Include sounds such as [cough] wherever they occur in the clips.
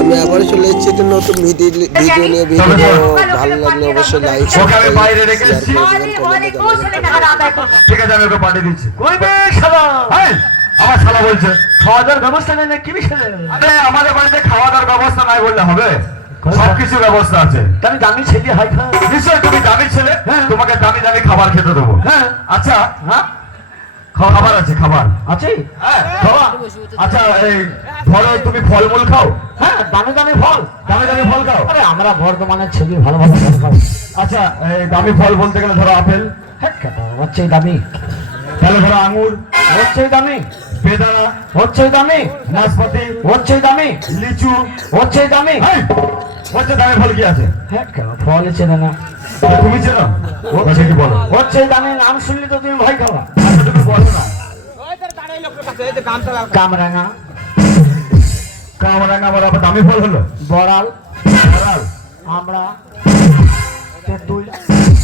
আমি আবার চলে এসেছি একটা নতুন ভিডিও ভিডিও নিয়ে ভিডিও ভালো লাগলে অবশ্যই লাইক আমি বাইরে রেখে ঠিক আছে আমি ওকে পাঠিয়ে দিচ্ছি। কই বে শালা। এই, আমার শালা বলছে খাওয়া দাওয়ার ব্যবস্থা নেই না কি বিষয় আরে আমাদের বাড়িতে খাওয়া দাওয়ার ব্যবস্থা নাই বললে হবে। সবকিছু ব্যবস্থা আছে। আমি দামি ছেলে হাই খা নিশ্চয়ই তুমি দামি ছেলে। হ্যাঁ। তোমাকে দামি দামি খাবার খেতে দেবো। হ্যাঁ। আচ্ছা। হ্যাঁ। খাবার আছে খাবার। আছে? হ্যাঁ, আচ্ছা এই ধরো তুমি ফলমূল খাও? হ্যাঁ। দামি দামি ফল? দামি দামি ফল খাও? আরে আমরা বর্ধমানের ছেলে ভালো ভালো ফল খাই আচ্ছা এই দামি ফল বলতে গেলে ধরো আপেল। হ্যাঁ হচ্ছে দামি। তাহলে ধরো আঙুর। হচ্ছে দামি। বেদানা। হচ্ছে দামি। নাশপাতি। হচ্ছে দামি। লিচু। হচ্ছে দামি। হচ্ছে দামি ফল কি আছে? হ্যাঁ ফল চেনে না। তুমি চেনো? আচ্ছা কি বলো। হচ্ছে দামি নাম শুনলে তো তুমি ভয় খাওয়া কামরাঙা। কামরাঙা আবার দামি ফল হলো? বড়াল। বড়াল, আমরা তেঁতুল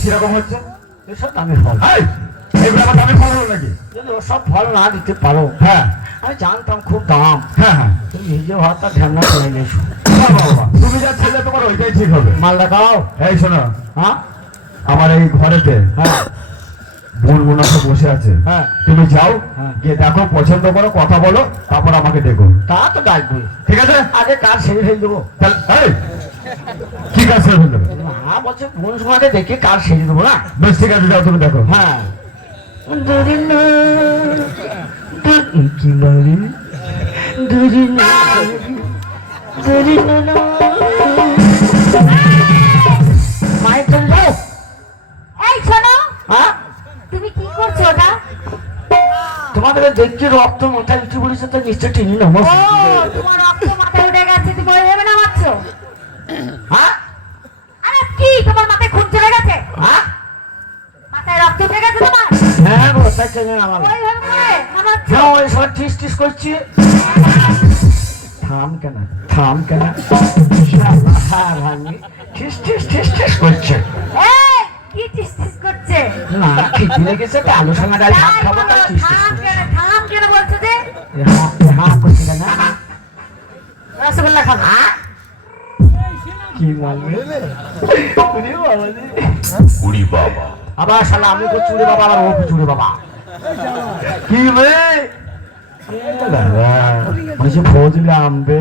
কীরকম হচ্ছে? এসব দামি ফল। এই, এগুলো আবার দামি ফল হলো নাকি? যদি ওসব ফল না দিতে পারো হ্যাঁ। আমি জানতাম খুব দাম। হ্যাঁ হ্যাঁ। তুমি নিজে ভাতটা ঢ্যামনা করে নিয়েছো। তুমি যা ছেলে তোমার ওইটাই ঠিক হবে। মালদা খাও এই শোনো। হ্যাঁ? আমার এই ঘরেতে হ্যাঁ। বোন সব বসে আছে হ্যাঁ তুমি যাও হ্যাঁ। গিয়ে দেখো পছন্দ করো কথা বলো তারপর আমাকে দেখো তা তো ডাকবই ঠিক আছে আগে কার সেরে ফেল দেবো কি কাজ করে ফেলবে না বলছে বোন সমাজে দেখে কার সেরে দেবো না বেশ ঠিক আছে যাও তুমি দেখো হ্যাঁ মায়ের জন্য এই শোনো হ্যাঁ তুমি কি করছ ওটা? তোমাদের দেখছি রক্ত মাথায় উঠে বলেছে তো নিশ্চয় টিনি ও তোমার রক্ত মাথায় উঠে গেছে তুমি ওই ভেবে নামাচ্ছো হ্যাঁ? আরে কি তোমার মাথায় খুন চলে গেছে? হ্যাঁ? মাথায় রক্ত উঠে গেছে তোমার? হ্যাঁ গো তাই আমার। ভেবে করে নামাচ্ছো হ্যাঁ ওই সব টিস টিস করছি। থাম কেন? থাম কেন? হ্যাঁ ভাঙি। টিস টিস টিস টিস করছে। এই কি টিস টিস? করছে না খিদি লেগেছে তো আলু সঙ্গে ডাল ভাত খাব তাই টিস টিস থাম কেন থাম কেন বলছো যে? হ্যাঁ করছে কেন রসগোল্লা খাব। কি বলবে? উড়ি বাবা আবার শালা আমি উড়ে বাবা আবার ও উড়ে বাবা। কি বে ফজলে আনবে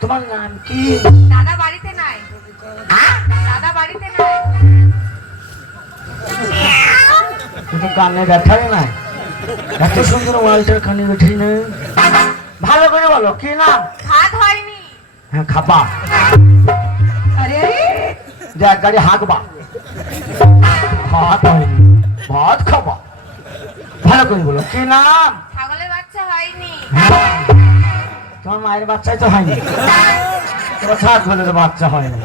তোমার নাম কি? দাদা বাড়িতে নাই। দাদা বাড়িতে নাই। কানে ব্যথাই নাই। এত সুন্দর ওয়ালটার কানে বেঠি না ভালো করে বলো কি নাম? ভাত হয়নি। হ্যাঁ খাপা আরে? যে গাড়ি হাঁকবা। ভাত হয়নি। ভাত খাবা। ভালো করে বলো কি নাম ছাগলের বাচ্চা হয়নি। তোমার মায়ের বাচ্চাই তো হয়নি। তোমার বলের বাচ্চা হয়নি।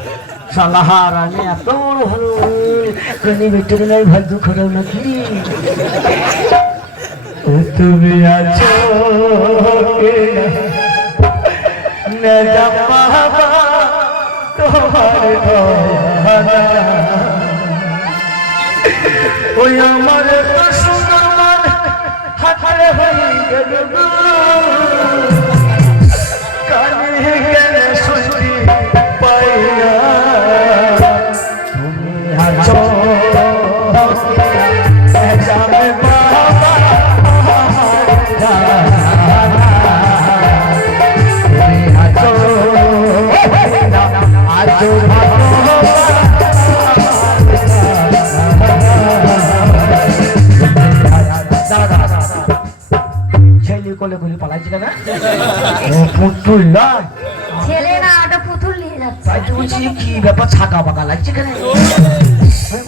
সালাহার আমি এত ভালো নাকি? তুমি আছো তোমার ওই আমার হাতে পুতুল নয়। ছেলে না ওটা পুতুল নিয়ে যাচ্ছে। তাই তো বলছি কি ব্যাপার ছাকা বাঁকা লাগছে কেন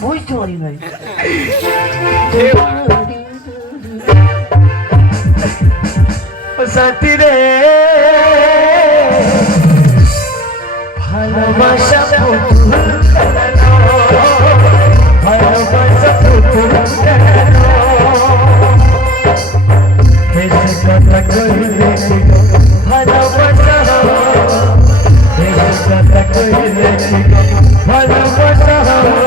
বুঝতে পারি নাই। সতী রে ভালোবাসা পুতুল কথা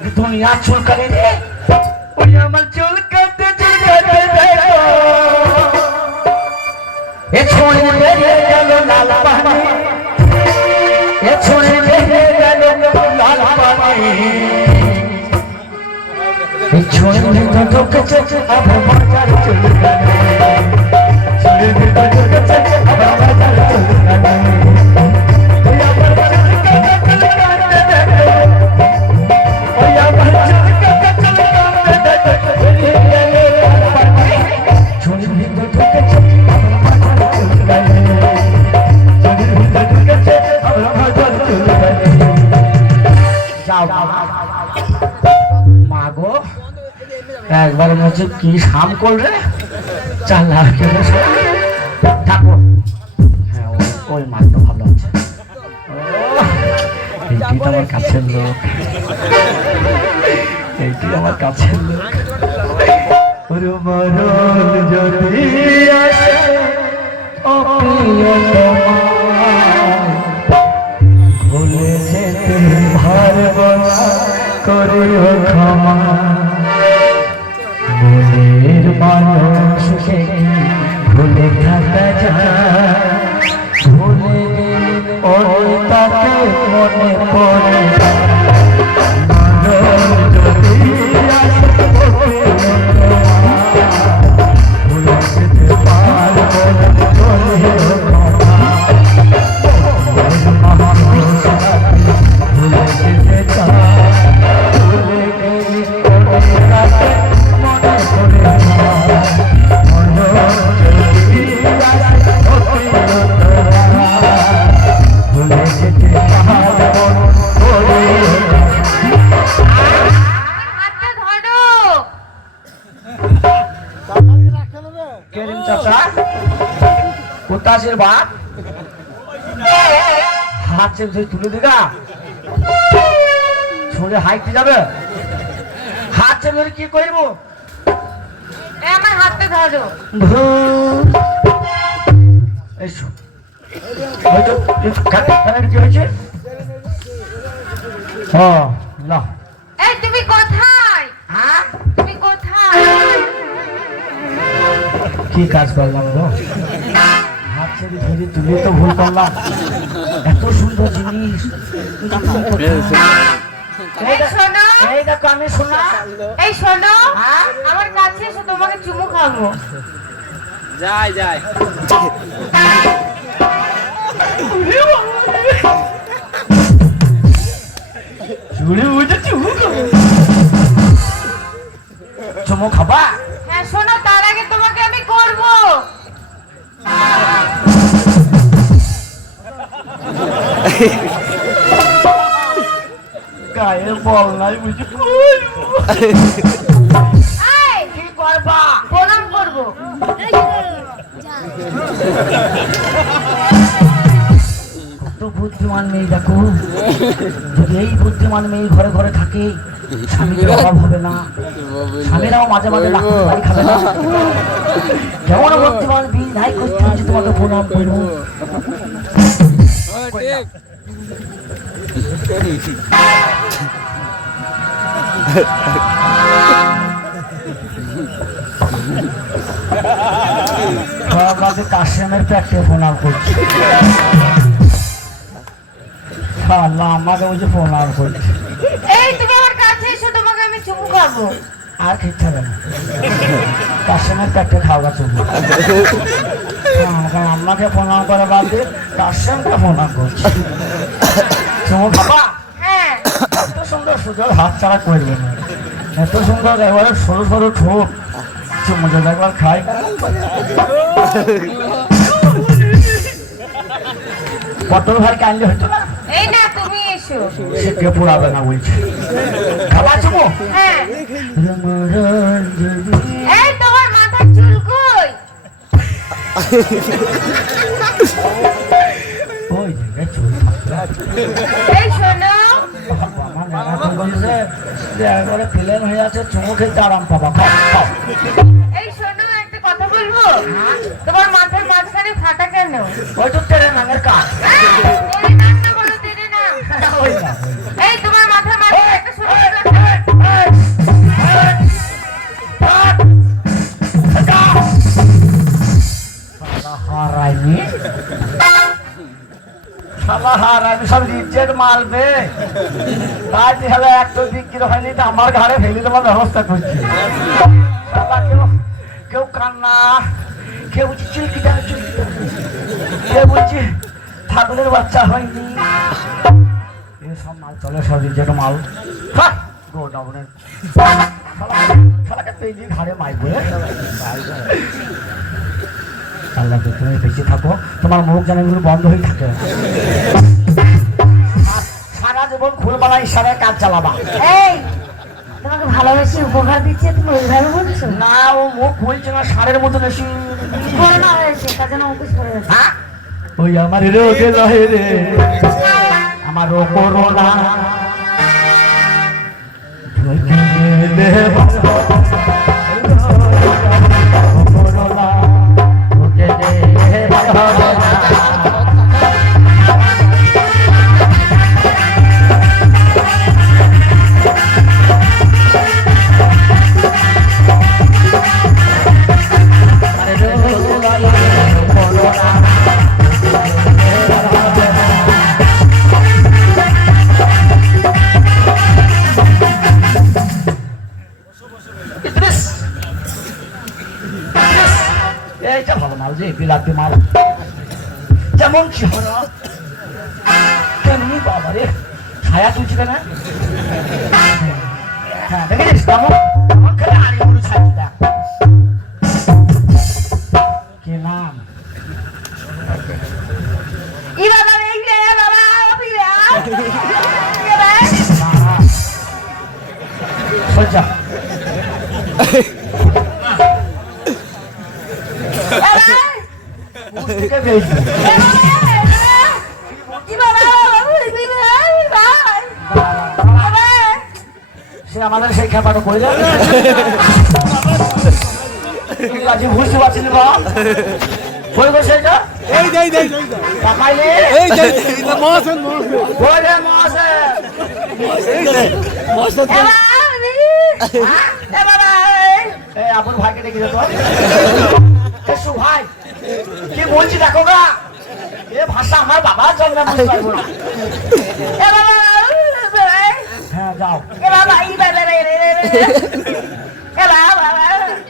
দুনিয়া চুলকানি রে ওই আমার চুলকাতে চুলকাতে দেখো এ ছোঁড়ে বেরিয়ে গেল লাল পানি এ ছোঁড়ে বেরিয়ে গেল লাল পানি এই ছোঁড়ে ভিতর ঢুকেছে আবার বাজার চলে গেল ছোঁড়ে একবার মনে কি সাম করবে চার লাখ থাকো হ্যাঁ ওই- ওই ভালো আছে। এইটি আমার কাছের লোক। এইটি আমার কাছের লোক। যদি ভুলে যেতে করিও ক্ষমা। মানুষকে ভুলে থাকা যায় ভুলে অনেক তাকে মনে পড়ে হাত চেপে তুলে দিগা। ছুঁড়ে হাইতে যাবে? হাত চেপে ধরে কি করিব? আমার হাতটা ধরো এসো। কি হয়েছে? না। এই তুমি কোথায়? হ্যাঁ? তুমি কোথায়? কি কাজ করলাম গো? হাত ছেড়ে ধরে তুলে তো ভুল করলাম। এত সুন্দর জিনিস আমার এসে তোমাকে চুমু খাব যাই চুমু চুমু খাবা? হ্যাঁ শোনো, তার আগে তোমাকে আমি করব। গায়ে বল নাই বুঝি কি করবা? প্রণাম করব। বুদ্ধিমান মেয়ে দেখো। যদি এই বুদ্ধিমান মেয়ে ঘরে ঘরে থাকে স্বামীর অভাব হবে না। স্বামীরাও মাঝে মাঝে বাড়ি খাবে না। কেমন বুদ্ধিমান বিয়ে নাই করতে হচ্ছে তোমাকে প্রণাম করব। বাবাকে কাশেমের প্যাকটে প্রণাম করছি। আল্লাহ আমাকে বলছে প্রণাম করছি। এই তুমি আমার কাছে এসো তোমাকে আমি চুমু খাব। আর খেতে হবে না। কাশেমের প্যাকটে খাওয়া চলবে। আমাকে আম্মাকে প্রণাম করে বাদ দিয়ে কাশেমকে প্রণাম করছি। বাবা হ্যাঁ। এত সুন্দর সুন্দর হাত ছাড়া করবে না। এত সুন্দর এবারে সরু সরু একবার খাই। পটল ভাই কাইন্ডলি হতো না? এই না তুমি এসো। কে পুরাবে না বলছে? খাবার চুমু হ্যাঁ। এই তোমার মাথার চুল কই? ওই জায়গায় চুল এই শোনো। আমার প্লেন হয়ে আছে চুমু খেতে আরাম পাবা। এই শোনো একটা কথা বলব? তোমার মাথার মাঝখানে ফাটা কেন? ওই তো তেরে নাঙের কাজ। এই তোমার মাথার একটা হারাইনি শালা হারাইনি সব রিজেক্ট মারবে। তাই তাহলে একটা বিক্রি হয়নি তো আমার ঘাড়ে ফেলে দেওয়ার ব্যবস্থা করছি। কেউ কেউ কান্না কেউ বলছে চুলকিটা চুলকিটা কেউ বলছে ঠাকুরের বাচ্চা হয়নি। চলে সব রিজেক্ট মাল গো ডাউনের শালাকে ঘাড়ে মাইবে আল্লাহ তুমি বেঁচে থাকো। তোমার মুখ যেন এগুলো বন্ধ হয়ে থাকে। সারা জীবন ফুলবালা ইশারায় কাজ চালাবা। এই তোমাকে ভালোবেসে উপহার দিচ্ছে তুমি ওইভাবে বলছো? না ও মুখ খুলছে না সারের মতন এসে করোনা হয়েছে তার জন্য অফিস করে হ্যাঁ? ওই আমার রহে রে। আমার ও করোনা আমাদের সেই খেপাটা করে যাবে বুঝতে পারছি না কই গো সেটা এই দেই দেই দেই টাকাইলে এই দেই দেই মহাসন কই রে মাসে এই দেই মহাসন এই আপন ভাইকে ডেকে দে তো কেশু ভাই কি বলছি দেখো গা এ ভাষা আমার বাবা জন্মে বুঝতে পারব না হ্যাঁ যাও ও ওরা কেউ ভালো নয় তুমি ভালো ওই বলে গা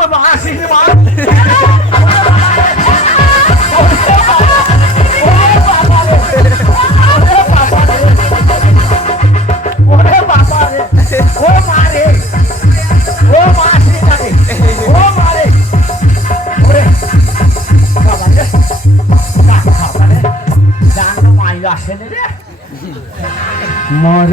এ বাবা ও মা আসিনি মা ওরে বাবা রে ও মা রে ও মা আসিনি জানি ও মা রে ওরে বাবা রে না বাবা রে জান মাই আসেনি রে মর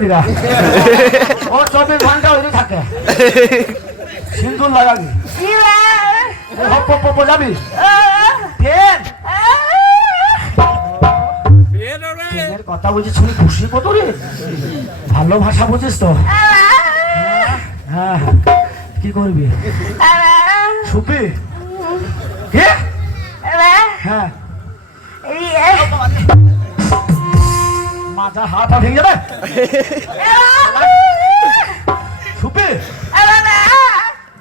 দিগা ও চব্বিশ ঘণ্টা ওই থাকে সিন্দুর লাগাবি হপ হপ যাবি কথা বুঝি শুনি খুশি কত রে ভালো ভাষা বুঝিস তো হ্যাঁ হ্যাঁ। কি করবি ছুপি কে হ্যাঁ মাথা হাত ভেঙে যাবে? ছুপি।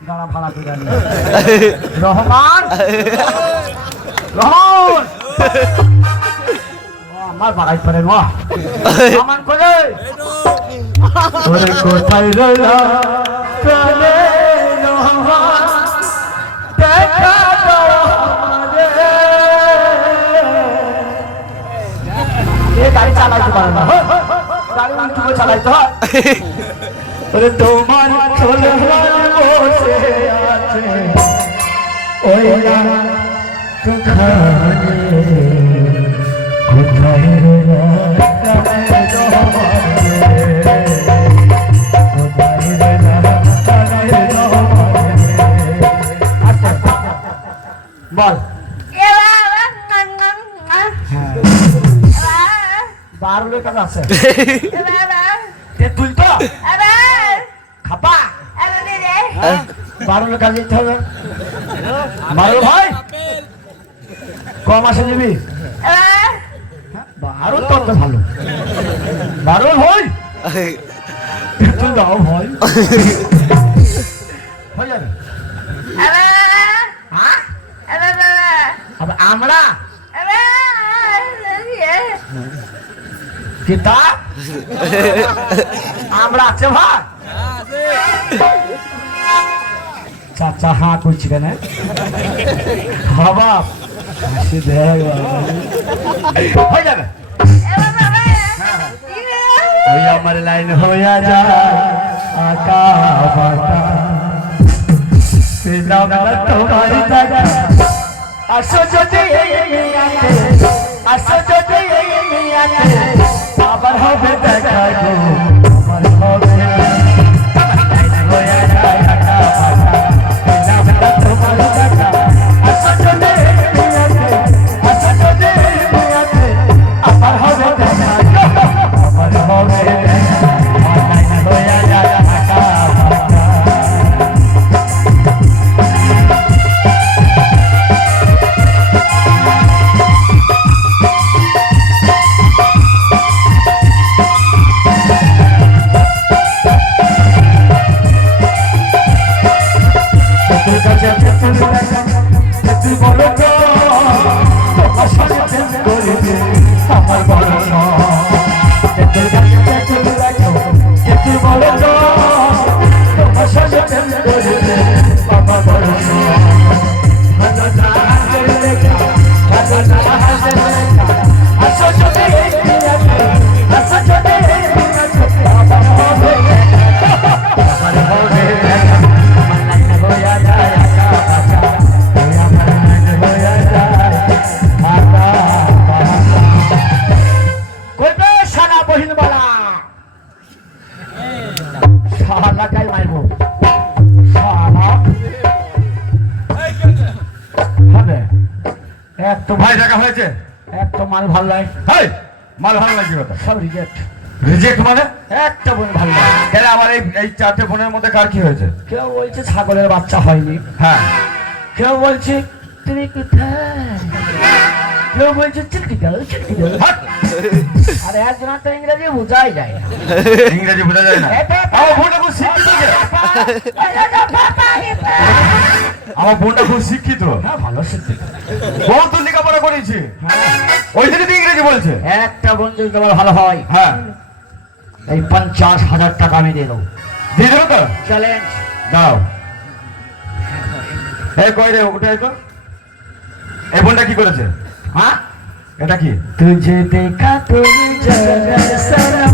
গাড়া ভাড়া করে আনি। রহমান। রহমান। আমার বাড়াই পারে না রহমান করে। কোথায় রইলা? প্রাণে রহমান। চালাইতে পারে না। গাড়ি উল্টো করে চালাইতে হয়। [laughs] ওরে তোমার চলে বসে আছে। ওই আছে। তো খাপা? বারুলের কাছে যেতে হবে। বারুল ভাই? কম আসে নিবি বারুল তো ভালো। বারুল ভাই? তুই দাও ভাই। হয়ে যাবে। হ্যাঁ? আমরা? কিতাব আমরা আছে ভাই চাচা হা করছি কেন বাবা হাসি দেয় হয়ে যাবে ওই আমার লাইন হইয়া যা আকা বাতা পিলাম না তোমার দাদা আসো যদি এই মিয়াতে আসো যদি এই মিয়াতে আবার হবে দেখা গো এক তো ভাই দেখা হয়েছে? এক তো মাল ভালো লাগে ভাই মাল ভালো লাগছে কথা সব রিজেক্ট রিজেক্ট মানে? একটা বোন ভালো লাগে কেন আমার এই এই চারটে বোনের মধ্যে কার কি হয়েছে? কেউ বলছে ছাগলের বাচ্চা হয়নি। হ্যাঁ। কেউ বলছে তুমি কোথায়? কেউ বলছে চিটকি গেল চিটকি গেল। হাট! আরে একজন তো ইংরেজি বোঝাই যায় না। ইংরেজি বোঝা যায় না। আমার বোনটা খুব শিক্ষিত আমার বোনটা খুব শিক্ষিত। হ্যাঁ ভালো শিখতে বহুত লেখাপড়া করেছে। ওই জন্য তো ইংরেজি বলছে। একটা বন্ধু তোমার ভালো হয় হ্যাঁ। এই পঞ্চাশ হাজার টাকা আমি দিয়ে দেবো। দিয়ে দেবো তো? চ্যালেঞ্জ দাও এই কই রে ওটাই তো। এই বোনটা কি করেছে? হ্যাঁ এটা কি? তুঝে দেখা তুমি জগৎ সারা